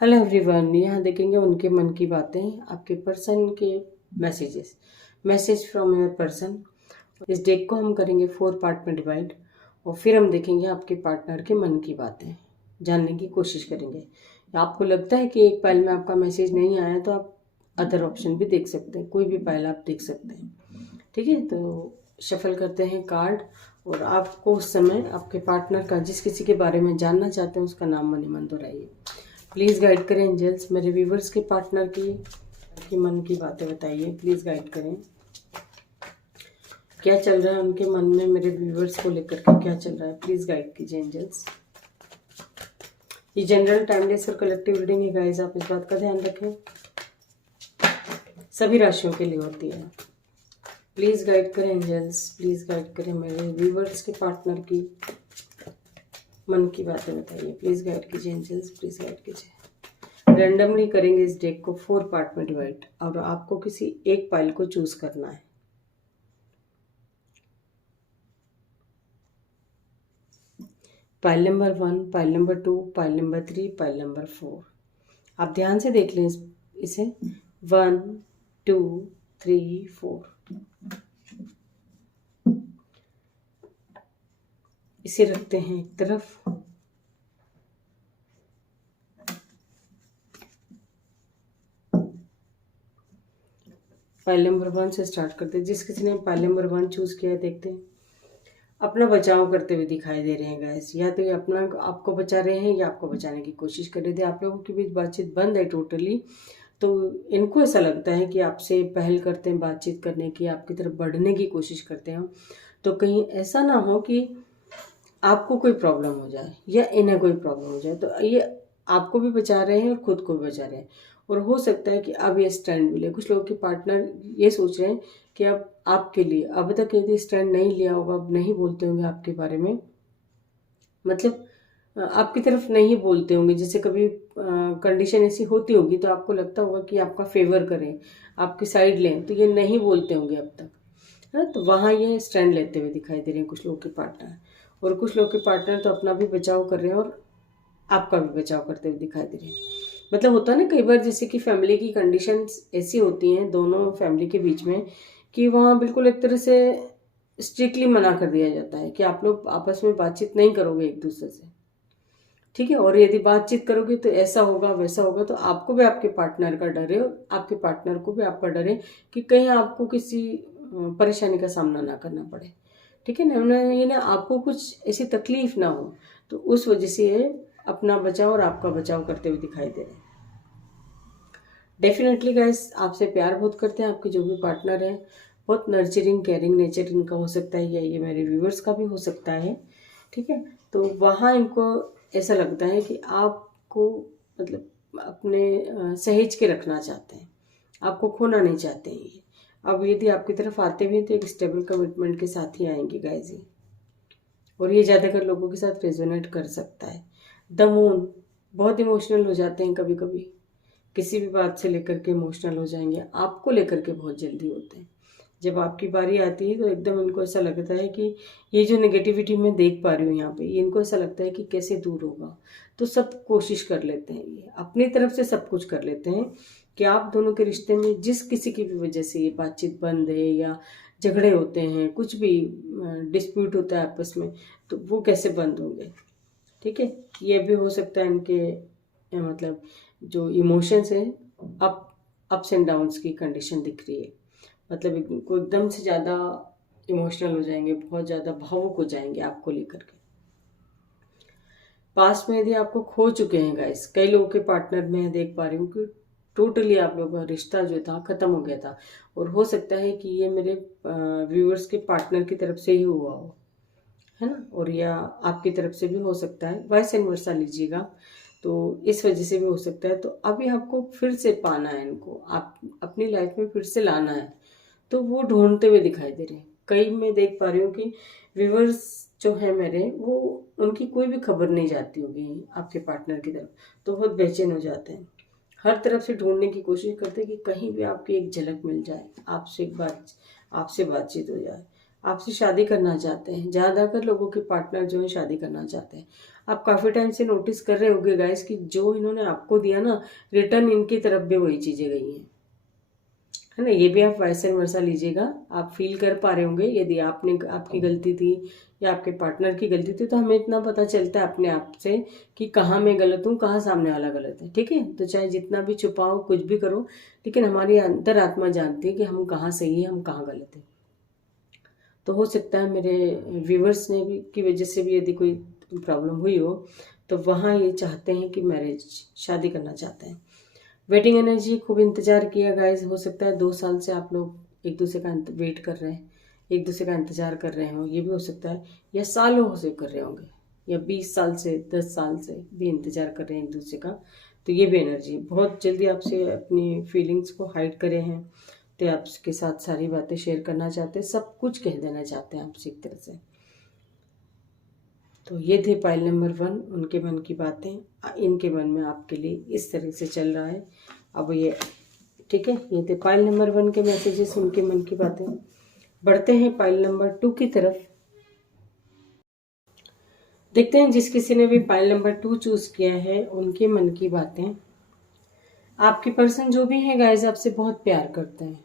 Hello everyone, यहाँ देखेंगे उनके मन की बातें, आपके पर्सन के मैसेज फ्रॉम योर पर्सन। इस डेक को हम करेंगे 4 पार्ट में डिवाइड और फिर हम देखेंगे आपके पार्टनर के मन की बातें जानने की कोशिश करेंगे। आपको लगता है कि एक फाइल में आपका मैसेज नहीं आया तो आप अदर ऑप्शन भी देख सकते हैं, कोई भी फाइल आप देख सकते हैं। ठीक है, तो शफल करते हैं कार्ड और आपको उस समय आपके पार्टनर का जिस किसी के बारे में जानना चाहते हैं उसका नाम मन ही मन दोहराइए। प्लीज़ गाइड करें एंजल्स, मेरे व्यूवर्स के पार्टनर की मन की बातें बताइए। प्लीज़ गाइड करें, क्या चल रहा है उनके मन में, मेरे व्यूवर्स को लेकर के क्या चल रहा है। प्लीज़ गाइड कीजिए एंजल्स। ये जनरल टाइमलेस और कलेक्टिव रीडिंग है गाइस, आप इस बात का ध्यान रखें, सभी राशियों के लिए होती है। प्लीज़ गाइड करें एंजल्स, प्लीज़ गाइड करें मेरे व्यूवर्स के पार्टनर की मन की बातें बताइए। प्लीज़ गाइड कीजिए एंजल्स, प्लीज़ गाइड कीजिए। रैंडमली करेंगे इस डेक को 4 पार्ट में डिवाइड और आपको किसी एक पाइल को चूज करना है। Pile number 1, pile number 2, pile number 3, pile number 4। आप ध्यान से देख लें इसे। 1 2 3 4। इसे रखते हैं एक तरफ। पाइल नंबर 1 से स्टार्ट करते हैं। जिस किसी ने पाइल नंबर 1 चूज किया है, देखते हैं अपना बचाव करते हुए दिखाई दे रहे हैं गाइस। या तो ये अपना आपको बचा रहे हैं या आपको बचाने की कोशिश कर रहे थे। आप लोगों के बीच बातचीत बंद है टोटली, तो इनको ऐसा लगता है कि आपसे पहल करते हैं बातचीत करने की, आपकी तरफ बढ़ने की कोशिश करते हैं। तो कहीं ऐसा ना हो कि आपको कोई प्रॉब्लम हो जाए या इन्हें कोई प्रॉब्लम हो जाए। तो ये आपको भी बचा रहे हैं और खुद को भी बचा रहे हैं। और हो सकता है कि अब ये स्टैंड मिले। कुछ लोगों के पार्टनर ये सोच रहे हैं कि अब आपके लिए अब तक यदि स्टैंड नहीं लिया होगा, अब नहीं बोलते होंगे आपके बारे में, मतलब आपकी तरफ नहीं बोलते होंगे। जैसे कभी कंडीशन ऐसी होती होगी तो आपको लगता होगा कि आपका फेवर करें, आपकी साइड लें, तो ये नहीं बोलते होंगे अब तक, है ना। तो वहाँ ये स्टैंड लेते हुए दिखाई दे रहे हैं कुछ लोगों के पार्टनर। और कुछ लोग के पार्टनर तो अपना भी बचाव कर रहे हैं और आपका भी बचाव करते हुए दिखाई दे रहे हैं। मतलब होता है ना कई बार, जैसे कि फैमिली की कंडीशंस ऐसी होती हैं दोनों फैमिली के बीच में कि वहाँ बिल्कुल एक तरह से स्ट्रिक्टली मना कर दिया जाता है कि आप लोग आपस में बातचीत नहीं करोगे एक दूसरे से। ठीक है, और यदि बातचीत करोगे तो ऐसा होगा वैसा होगा। तो आपको भी आपके पार्टनर का डर है और आपके पार्टनर को भी आपका डर है कि कहीं आपको किसी परेशानी का सामना ना करना पड़े। ठीक है ना, ये ना आपको कुछ ऐसी तकलीफ ना हो। तो उस वजह से ये अपना बचाव और आपका बचाव करते हुए दिखाई दे रहे हैं। डेफिनेटली गाइस, आपसे प्यार बहुत करते हैं आपके जो भी पार्टनर हैं। बहुत नर्चरिंग केयरिंग नेचर इनका हो सकता है, या ये मेरे व्यूवर्स का भी हो सकता है। ठीक है, तो वहाँ इनको ऐसा लगता है कि आपको मतलब अपने सहेज के रखना चाहते हैं, आपको खोना नहीं चाहते हैं ये। अब यदि आपकी तरफ आते भी हैं तो एक स्टेबल कमिटमेंट के साथ ही आएंगे गाइस ये। और ये ज़्यादातर लोगों के साथ रेजोनेट कर सकता है। द मून बहुत इमोशनल हो जाते हैं कभी कभी, किसी भी बात से लेकर के इमोशनल हो जाएंगे। आपको लेकर के बहुत जल्दी होते हैं। जब आपकी बारी आती है तो एकदम इनको ऐसा लगता है कि ये जो नेगेटिविटी मैं देख पा रही हूँ यहाँ पे, ये इनको ऐसा लगता है कि कैसे दूर होगा। तो सब कोशिश कर लेते हैं, ये अपनी तरफ से सब कुछ कर लेते हैं कि आप दोनों के रिश्ते में जिस किसी की भी वजह से ये बातचीत बंद है या झगड़े होते हैं, कुछ भी डिस्प्यूट होता है आपस में, तो वो कैसे बंद होंगे। ठीक है, ये भी हो सकता है इनके मतलब जो इमोशंस है, अप्स एंड डाउन्स की कंडीशन दिख रही है। मतलब इनको एकदम से ज़्यादा इमोशनल हो जाएंगे, बहुत ज़्यादा भावुक हो जाएंगे आपको लेकर के। पास्ट में यदि आपको खो चुके हैं गाइस, कई लोगों के पार्टनर में देख पा रही हूँ कि टोटली आप लोगों का रिश्ता जो था खत्म हो गया था। और हो सकता है कि ये मेरे व्यूअर्स के पार्टनर की तरफ से ही हुआ हो, है ना, और या आपकी तरफ से भी हो सकता है, वाइस एंड वर्सा लीजिएगा। तो इस वजह से भी हो सकता है। तो अभी आपको फिर से पाना है इनको, आप अपनी लाइफ में फिर से लाना है। तो वो ढूंढते हुए दिखाई दे रहे हैं। कई मैं देख पा रही हूँ कि व्यूवर्स जो है मेरे, वो उनकी कोई भी खबर नहीं जाती होगी आपके पार्टनर की तरफ, तो बहुत बेचैन हो जाते हैं। हर तरफ से ढूंढने की कोशिश करते हैं कि कहीं भी आपकी एक झलक मिल जाए, आपसे बातचीत हो जाए। आपसे शादी करना चाहते हैं। ज़्यादातर लोगों के पार्टनर जो है शादी करना चाहते हैं। आप काफ़ी टाइम से नोटिस कर रहे होंगे गाइस कि जो इन्होंने आपको दिया ना, रिटर्न इनकी तरफ भी वही चीज़ें गई हैं, है ना। ये भी आप वैसे वर्सा लीजिएगा। आप फील कर पा रहे होंगे, यदि आपकी गलती थी या आपके पार्टनर की गलती थी, तो हमें इतना पता चलता है अपने आप से कि कहाँ मैं गलत हूँ, कहाँ सामने वाला गलत है। ठीक है, तो चाहे जितना भी छुपाओ, कुछ भी करो, लेकिन हमारी अंतरात्मा जानती है कि हम कहाँ सही है, हम कहाँ गलत है। तो हो सकता है मेरे व्यूवर्स ने भी की वजह से भी यदि कोई प्रॉब्लम हुई हो, तो वहाँ ये चाहते हैं कि मैरिज, शादी करना चाहते हैं। वेटिंग एनर्जी, खूब इंतजार किया गाइस। हो सकता है 2 साल से आप लोग एक दूसरे का वेट कर रहे हैं, एक दूसरे का इंतजार कर रहे हो, ये भी हो सकता है। या सालों से कर रहे होंगे, या 20 साल से, 10 साल से भी इंतजार कर रहे हैं एक दूसरे का। तो ये भी एनर्जी, बहुत जल्दी आपसे अपनी फीलिंग्स को हाइड करे हैं, तो आपके साथ सारी बातें शेयर करना चाहते हैं, सब कुछ कह देना चाहते हैं आपसे एक तरह से। तो ये थे पाइल नंबर 1, उनके मन की बातें। इनके मन में आपके लिए इस तरह से चल रहा है अब ये। ठीक है, ये थे पाइल नंबर 1 के मैसेजेस, उनके मन की बातें। बढ़ते हैं पाइल नंबर 2 की तरफ। देखते हैं जिस किसी ने भी पाइल नंबर 2 चूज किया है, उनके मन की बातें। आपके पर्सन जो भी है गाइस, आपसे बहुत प्यार करते हैं,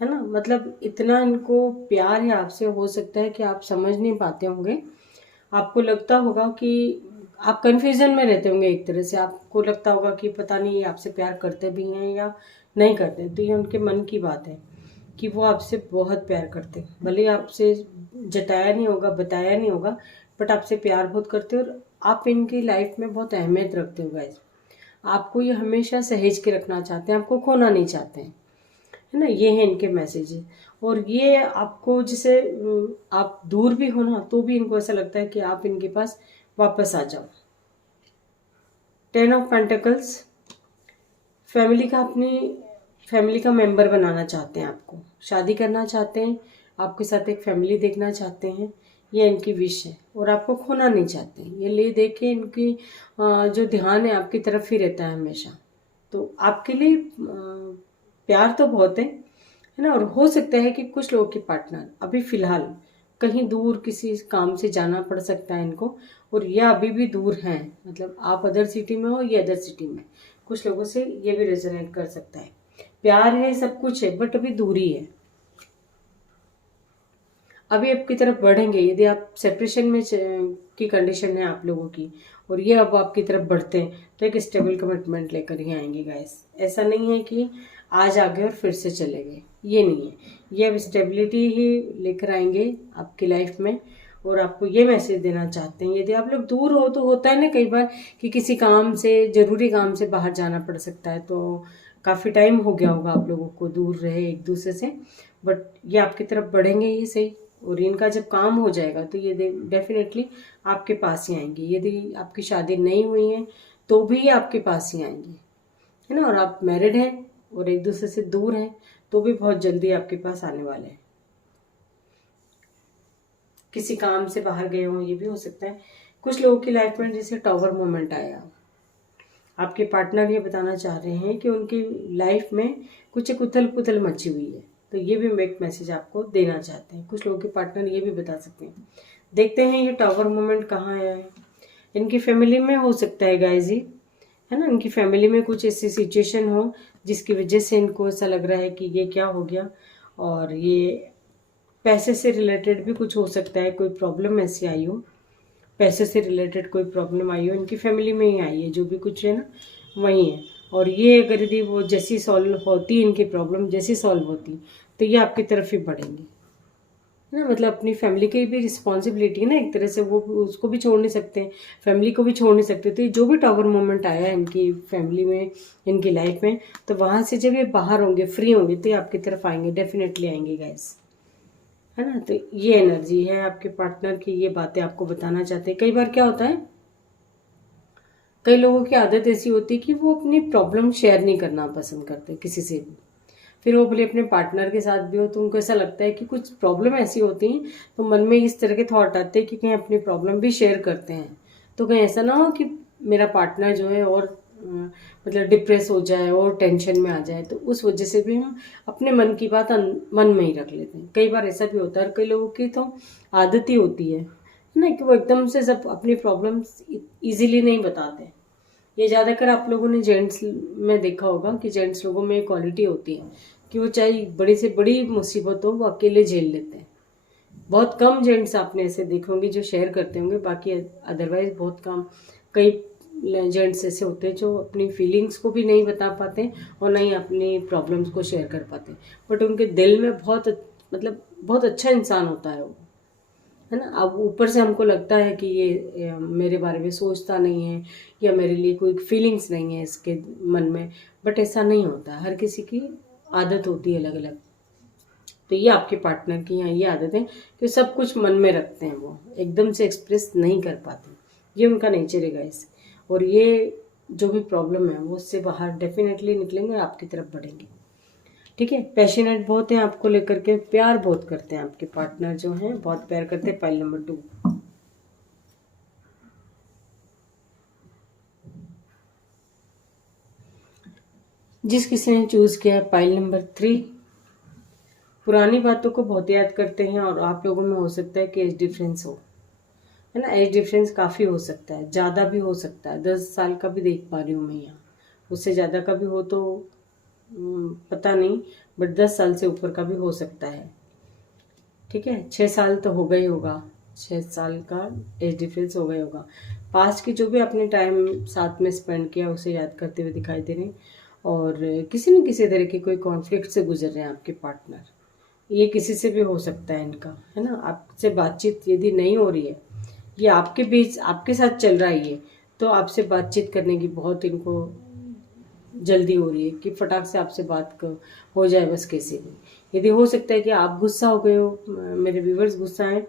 है ना। मतलब इतना इनको प्यार है आपसे, हो सकता है कि आप समझ नहीं पाते होंगे। आपको लगता होगा कि आप कंफ्यूजन में रहते होंगे एक तरह से। आपको लगता होगा कि पता नहीं ये आपसे प्यार करते भी हैं या नहीं करते। तो ये उनके मन की बात है कि वो आपसे बहुत प्यार करते हैं। भले ही आपसे जताया नहीं होगा, बताया नहीं होगा, बट आपसे प्यार बहुत करते हैं और आप इनकी लाइफ में बहुत अहमियत रखते हो गाइस। आपको ये हमेशा सहेज के रखना चाहते हैं, आपको खोना नहीं चाहते हैं, है ना। ये है इनके मैसेज। और ये आपको जैसे आप दूर भी हो ना, तो भी इनको ऐसा लगता है कि आप इनके पास वापस आ जाओ। 10 ऑफ पेंटिकल्स, फैमिली का मेंबर बनाना चाहते हैं, आपको शादी करना चाहते हैं, आपके साथ एक फैमिली देखना चाहते हैं। ये इनकी विश है और आपको खोना नहीं चाहते हैं। ये ले दे के इनकी जो ध्यान है आपकी तरफ ही रहता है हमेशा। तो आपके लिए प्यार तो बहुत है ना। और हो सकता है कि कुछ लोगों के पार्टनर अभी फिलहाल कहीं दूर किसी काम से जाना पड़ सकता है इनको, और ये अभी भी दूर हैं। मतलब आप अदर सिटी में हो, ये अदर सिटी में। कुछ लोगों से ये भी रेजोनेट कर सकता है। प्यार है, सब कुछ है, बट अभी दूरी है। अभी आपकी तरफ बढ़ेंगे, यदि आप सेपरेशन में की कंडीशन है आप लोगों की, और ये अब आपकी तरफ बढ़ते हैं, तो एक स्टेबल कमिटमेंट लेकर ही आएंगे गाइस। ऐसा नहीं है कि आज आ गए और फिर से चले गए, ये नहीं है। ये अब स्टेबिलिटी ही लेकर आएंगे आपकी लाइफ में। और आपको ये मैसेज देना चाहते हैं, यदि आप लोग दूर हो, तो होता है ना कई बार कि किसी काम से, जरूरी काम से बाहर जाना पड़ सकता है। तो काफ़ी टाइम हो गया होगा आप लोगों को दूर रहे एक दूसरे से, बट ये आपकी तरफ बढ़ेंगे ही सही। और इनका जब काम हो जाएगा तो ये डेफिनेटली आपके पास ही आएंगे। यदि आपकी शादी नहीं हुई है तो भी ये आपके पास ही आएंगे, है ना। और आप मैरिड हैं और एक दूसरे से दूर हैं, तो भी बहुत जल्दी आपके पास आने वाले हैं। किसी काम से बाहर गए हों, ये भी हो सकता है। कुछ लोगों की लाइफ में जैसे टॉवर मोमेंट आया, आपके पार्टनर ये बताना चाह रहे हैं कि उनकी लाइफ में कुछ एक उथल पुथल मची हुई है। तो ये भी एक मैसेज आपको देना चाहते हैं। कुछ लोगों के पार्टनर ये भी बता सकते हैं। देखते हैं ये टावर मोमेंट कहाँ आया है। इनकी फैमिली में हो सकता है गाइस जी, है ना। इनकी फैमिली में कुछ ऐसी सिचुएशन हो जिसकी वजह से इनको ऐसा लग रहा है कि ये क्या हो गया। और ये पैसे से रिलेटेड भी कुछ हो सकता है, कोई प्रॉब्लम ऐसी आई हो, पैसे से रिलेटेड कोई प्रॉब्लम आई हो, इनकी फैमिली में ही आई है। जो भी कुछ है ना, वही है। और ये अगर यदि वो जैसी सॉल्व होती, इनकी प्रॉब्लम जैसी सॉल्व होती, तो ये आपकी तरफ ही बढ़ेंगे, है ना। मतलब अपनी फैमिली की भी रिस्पॉन्सिबिलिटी है ना एक तरह से, वो उसको भी छोड़ नहीं सकते, फैमिली को भी छोड़ नहीं सकते। तो ये जो भी टावर मोमेंट आया है इनकी फैमिली में, इनकी लाइफ में, तो वहाँ से जब ये बाहर होंगे, फ्री होंगे, तो ये आपकी तरफ आएंगे, डेफिनेटली आएंगे गाइस, है ना। तो ये एनर्जी है आपके पार्टनर की, ये बातें आपको बताना चाहते हैं। कई बार क्या होता है, कई लोगों की आदत ऐसी होती है कि वो अपनी प्रॉब्लम शेयर नहीं करना पसंद करते किसी से भी। फिर वो भले अपने पार्टनर के साथ भी हो, तो उनको ऐसा लगता है कि कुछ प्रॉब्लम ऐसी होती हैं, तो मन में इस तरह के थॉट आते हैं कि कहीं अपनी प्रॉब्लम भी शेयर करते हैं, तो कहीं ऐसा ना हो कि मेरा पार्टनर जो है और मतलब डिप्रेस हो जाए और टेंशन में आ जाए, तो उस वजह से भी हम अपने मन की बात मन में ही रख लेते हैं। कई बार ऐसा भी होता है, कई लोगों की तो आदत ही होती है ना कि वो एकदम से सब अपनी प्रॉब्लम्स इजीली नहीं बताते। ये ज़्यादातर आप लोगों ने जेंट्स में देखा होगा कि जेंट्स लोगों में एक क्वालिटी होती है कि वो चाहे बड़ी से बड़ी मुसीबत हो वो अकेले झेल लेते हैं। बहुत कम जेंट्स आपने ऐसे देखे होंगे जो शेयर करते होंगे, बाकी अदरवाइज बहुत कम। कई जेंट्स ऐसे होते हैं जो अपनी फीलिंग्स को भी नहीं बता पाते और ना ही अपनी प्रॉब्लम्स को शेयर कर पाते, बट उनके दिल में बहुत मतलब बहुत अच्छा इंसान होता है वो, है ना। अब ऊपर से हमको लगता है कि ये मेरे बारे में सोचता नहीं है या मेरे लिए कोई फीलिंग्स नहीं है इसके मन में, बट ऐसा नहीं होता। हर किसी की आदत होती है अलग अलग। तो ये आपके पार्टनर की यहाँ ये आदत है कि सब कुछ मन में रखते हैं, वो एकदम से एक्सप्रेस नहीं कर पाते। ये उनका नेचर है गाइस। और ये जो भी प्रॉब्लम है वो उससे बाहर डेफिनेटली निकलेंगे और आपकी तरफ बढ़ेंगे। ठीक है, पैशनेट बहुत हैं आपको लेकर के, प्यार बहुत करते हैं आपके पार्टनर जो हैं, बहुत प्यार करते हैं। पाइल नंबर 2, जिस किसी ने चूज किया है पाइल नंबर 3, पुरानी बातों को बहुत याद करते हैं और आप लोगों में हो सकता है कि एज डिफरेंस हो, है ना। एज डिफरेंस काफ़ी हो सकता है, ज़्यादा भी हो सकता है। 10 साल का भी देख पा रही हूँ मैं यहाँ, उससे ज़्यादा का भी हो तो पता नहीं, बट 10 साल से ऊपर का भी हो सकता है। ठीक है, 6 साल तो हो गई होगा, 6 साल का एज डिफरेंस हो गया होगा। पास्ट की जो भी आपने टाइम साथ में स्पेंड किया उसे याद करते हुए दिखाई दे रहे हैं और किसी न किसी तरह के कोई कॉन्फ्लिक्ट से गुजर रहे हैं आपके पार्टनर। ये किसी से भी हो सकता है इनका, है ना। आपसे बातचीत यदि नहीं हो रही है, ये आपके बीच आपके साथ चल रहा है ये, तो आपसे बातचीत करने की बहुत इनको जल्दी हो रही है कि फटाक से आपसे बात हो जाए बस कैसे भी। यदि हो सकता है कि आप गुस्सा हो गए हो, मेरे व्यूवर्स गुस्सा हैं,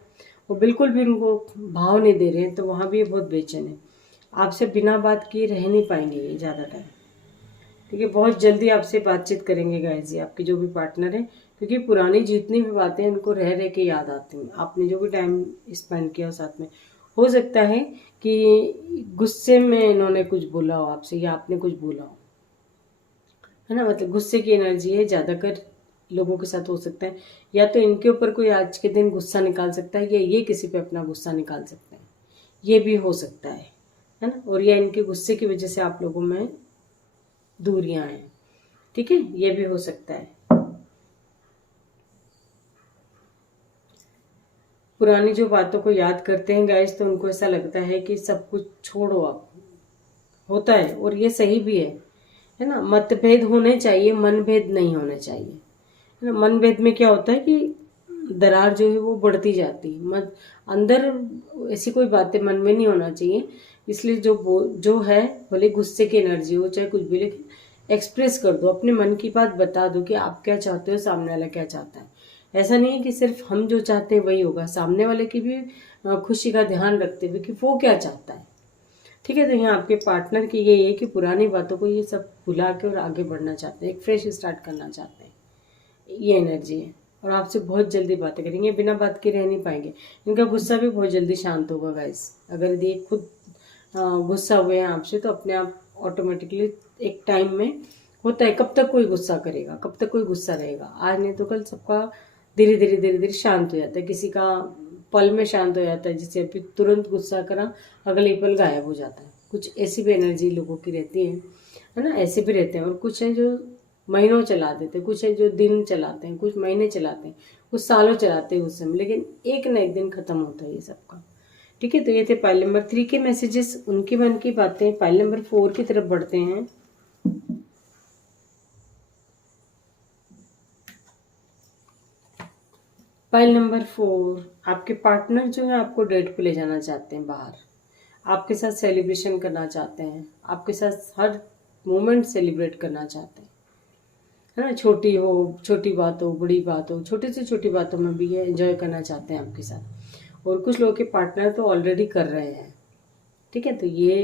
वो बिल्कुल भी उनको भाव नहीं दे रहे हैं, तो वहाँ भी ये बहुत बेचैन है। आपसे बिना बात किए रह नहीं पाएंगे ये ज़्यादा टाइम। ठीक है, बहुत जल्दी आपसे बातचीत करेंगे गाइस जी आपके जो भी पार्टनर है, क्योंकि पुरानी जितनी भी बातें हैं उनको रह रह के याद आती हैं। आपने जो भी टाइम स्पेंड किया साथ में, हो सकता है कि गुस्से में इन्होंने कुछ बोला हो आपसे या आपने कुछ बोला हो, है ना। मतलब गुस्से की एनर्जी है, ज़्यादातर लोगों के साथ हो सकता है। या तो इनके ऊपर कोई आज के दिन गुस्सा निकाल सकता है या ये किसी पे अपना गुस्सा निकाल सकते हैं, ये भी हो सकता है ना। और या इनके गुस्से की वजह से आप लोगों में दूरियां हैं। ठीक है, ये भी हो सकता है। पुरानी जो बातों को याद करते हैं गाइस, तो उनको ऐसा लगता है कि सब कुछ छोड़ो आप, होता है और ये सही भी है ना। मतभेद होने चाहिए, मनभेद नहीं होने चाहिए, है ना। मनभेद में क्या होता है कि दरार जो है वो बढ़ती जाती है। मन अंदर ऐसी कोई बातें मन में नहीं होना चाहिए। इसलिए जो है, भले गुस्से की एनर्जी हो चाहे कुछ भी, लेकिन एक्सप्रेस कर दो, अपने मन की बात बता दो कि आप क्या चाहते हो, सामने वाला क्या चाहता है। ऐसा नहीं है कि सिर्फ हम जो चाहते हैं वही होगा, सामने वाले की भी खुशी का ध्यान रखते हुए कि वो क्या चाहता है। ठीक है, तो यहाँ आपके पार्टनर की ये है कि पुरानी बातों को ये सब भुला के और आगे बढ़ना चाहते हैं, एक फ्रेश स्टार्ट करना चाहते हैं, ये एनर्जी है। और आपसे बहुत जल्दी बातें करेंगे, बिना बात के रह नहीं पाएंगे। इनका गुस्सा भी बहुत जल्दी शांत होगा गाइस। अगर ये खुद गुस्सा हुए हैं आपसे, तो अपने आप ऑटोमेटिकली एक टाइम में होता है। कब तक कोई गुस्सा करेगा, कब तक कोई गुस्सा रहेगा, आज नहीं तो कल सबका धीरे धीरे धीरे धीरे शांत हो जाता है। किसी का पल में शांत हो जाता है, जिससे अभी तुरंत गुस्सा करा अगले पल गायब हो जाता है। कुछ ऐसी भी एनर्जी लोगों की रहती है ना। ऐसे भी रहते हैं और कुछ हैं जो महीनों चला देते हैं, कुछ है जो दिन चलाते हैं, कुछ महीने चलाते हैं, कुछ सालों चलाते हैं उस समय, लेकिन एक ना एक दिन खत्म होता है ये सबका। ठीक है, तो ये थे पाइल नंबर 3 के मैसेजेस, उनके मन की बातें। पाइल नंबर 4 की तरफ बढ़ते हैं। पाइल नंबर 4, आपके पार्टनर जो है आपको डेट पे ले जाना चाहते हैं बाहर, आपके साथ सेलिब्रेशन करना चाहते हैं, आपके साथ हर मोमेंट सेलिब्रेट करना चाहते हैं, है ना। छोटी हो, छोटी बात हो, बड़ी बात हो, छोटी से छोटी बातों में भी ये एंजॉय करना चाहते हैं आपके साथ। और कुछ लोगों के पार्टनर तो ऑलरेडी कर रहे हैं। ठीक है, तो ये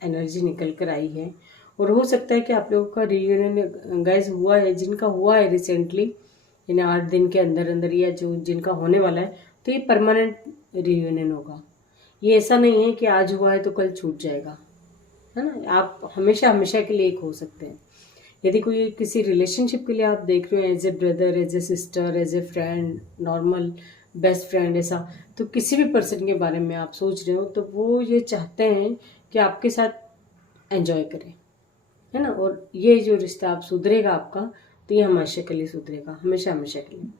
एनर्जी निकल कर आई है। और हो सकता है कि आप लोगों का रियूनियन गाइस हुआ है, जिनका हुआ है रिसेंटली, यानी 8 दिन के अंदर अंदर, या जो जिनका होने वाला है, तो ये परमानेंट रियूनियन होगा। ये ऐसा नहीं है कि आज हुआ है तो कल छूट जाएगा। है ना। आप हमेशा हमेशा के लिए एक हो सकते हैं। यदि कोई किसी रिलेशनशिप के लिए आप देख रहे हो, as a brother, as a sister, as a friend, normal best friend, ऐसा, तो किसी भी पर्सन के बारे में आप सोच रहे हो तो वो ये चाहते हैं कि आपके साथ एंजॉय करें, है ना। और ये जो रिश्ता आप सुधरेगा आपका, तो ये हमेशा के लिए सुधरेगा, हमेशा हमेशा के लिए।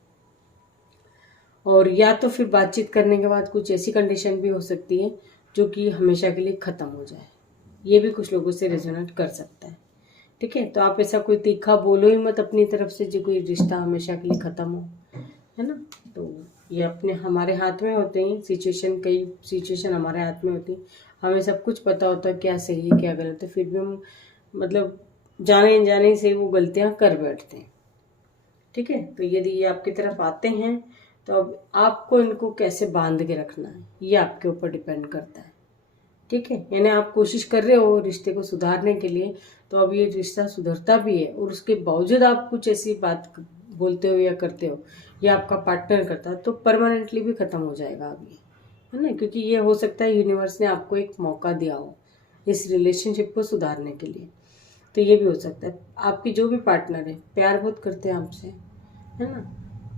और या तो फिर बातचीत करने के बाद कुछ ऐसी कंडीशन भी हो सकती है जो कि हमेशा के लिए ख़त्म हो जाए, ये भी कुछ लोगों से रेजोनेट कर सकता है। ठीक है, तो आप ऐसा कोई तीखा बोलो ही मत अपनी तरफ से जो कोई रिश्ता हमेशा के लिए ख़त्म हो, है ना। तो ये अपने हमारे हाथ में होते हैं सिचुएशन, कई सिचुएशन हमारे हाथ में होती है, हमें सब कुछ पता होता है क्या सही है क्या गलत है, फिर भी हम मतलब जाने अनजाने से वो गलतियाँ कर बैठते हैं। ठीक है, तो यदि ये आपकी तरफ आते हैं तो अब आपको इनको कैसे बांध के रखना है ये आपके ऊपर डिपेंड करता है। ठीक है, यानी आप कोशिश कर रहे हो रिश्ते को सुधारने के लिए, तो अब ये रिश्ता सुधरता भी है और उसके बावजूद आप कुछ ऐसी बात बोलते हो या करते हो या आपका पार्टनर करता है, तो परमानेंटली भी ख़त्म हो जाएगा अब ये, है ना। क्योंकि ये हो सकता है यूनिवर्स ने आपको एक मौका दिया हो इस रिलेशनशिप को सुधारने के लिए, तो ये भी हो सकता है। आपकी जो भी पार्टनर है प्यार बहुत करते हैं आपसे, है ना।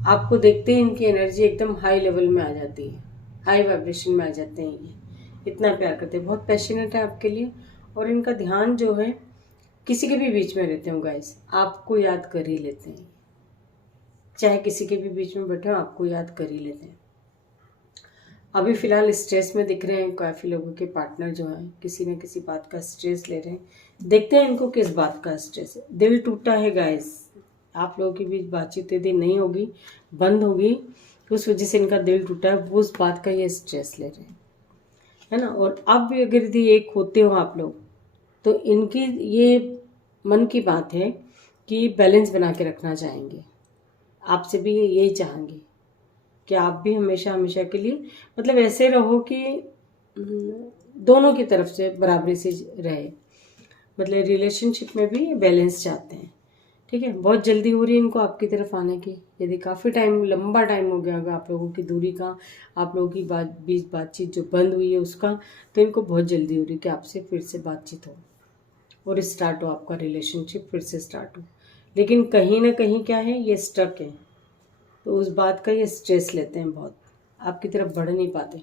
आपको देखते ही इनकी एनर्जी एकदम हाई लेवल में आ जाती है, हाई वाइब्रेशन में आ जाते हैं। ये इतना प्यार करते हैं, बहुत पैशनेट है आपके लिए, और इनका ध्यान जो है किसी के भी बीच में रहते हो गाइस, आपको याद कर ही लेते हैं। चाहे किसी के भी बीच में बैठे हो आपको याद कर ही लेते हैं। अभी फ़िलहाल स्ट्रेस में दिख रहे हैं काफ़ी लोगों के पार्टनर जो हैं, किसी न किसी बात का स्ट्रेस ले रहे हैं। देखते हैं इनको किस बात का स्ट्रेस है। दिल टूटा है गाइस, आप लोगों के बीच बातचीत यदि नहीं होगी, बंद होगी, तो उस वजह से इनका दिल टूटा है, वो उस बात का ये स्ट्रेस ले रहे हैं, है ना। और अब भी अगर यदि एक होते हो आप लोग, तो इनकी ये मन की बात है कि बैलेंस बना के रखना चाहेंगे, आपसे भी यही चाहेंगे कि आप भी हमेशा हमेशा के लिए मतलब ऐसे रहो कि दोनों की तरफ से बराबरी से रहे, मतलब रिलेशनशिप में भी बैलेंस चाहते हैं। ठीक है, बहुत जल्दी हो रही है इनको आपकी तरफ आने की। यदि काफ़ी टाइम, लंबा टाइम हो गया होगा आप लोगों की दूरी का, आप लोगों की बीच बातचीत जो बंद हुई है उसका, तो इनको बहुत जल्दी हो रही है कि आपसे फिर से बातचीत हो और स्टार्ट हो, आपका रिलेशनशिप फिर से स्टार्ट हो। लेकिन कहीं ना कहीं क्या है, ये स्टक है, तो उस बात का ये स्ट्रेस लेते हैं, बहुत आपकी तरफ बढ़ नहीं पाते।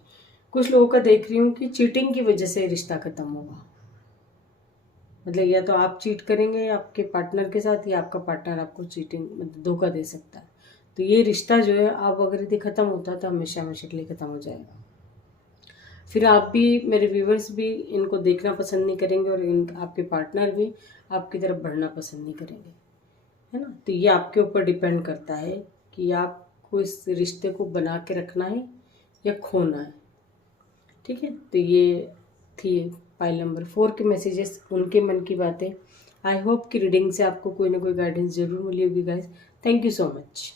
कुछ लोगों का देख रही हूँ कि चीटिंग की वजह से रिश्ता ख़त्म होगा, मतलब या तो आप चीट करेंगे आपके पार्टनर के साथ, या आपका पार्टनर आपको चीटिंग मतलब धोखा दे सकता है। तो ये रिश्ता जो है अब अगर यदि ख़त्म होता है तो हमेशा हमेशा के लिए ख़त्म हो जाएगा। फिर आप भी, मेरे व्यूवर्स भी इनको देखना पसंद नहीं करेंगे और आपके पार्टनर भी आपकी तरफ बढ़ना पसंद नहीं करेंगे, है ना। तो ये आपके ऊपर डिपेंड करता है कि आपको इस रिश्ते को बना के रखना है या खोना है। ठीक है, तो ये थी फाइल नंबर 4 के मैसेजेस, उनके मन की बातें। आई होप कि रीडिंग से आपको कोई ना कोई गाइडेंस जरूर मिली होगी guys. Thank you so much.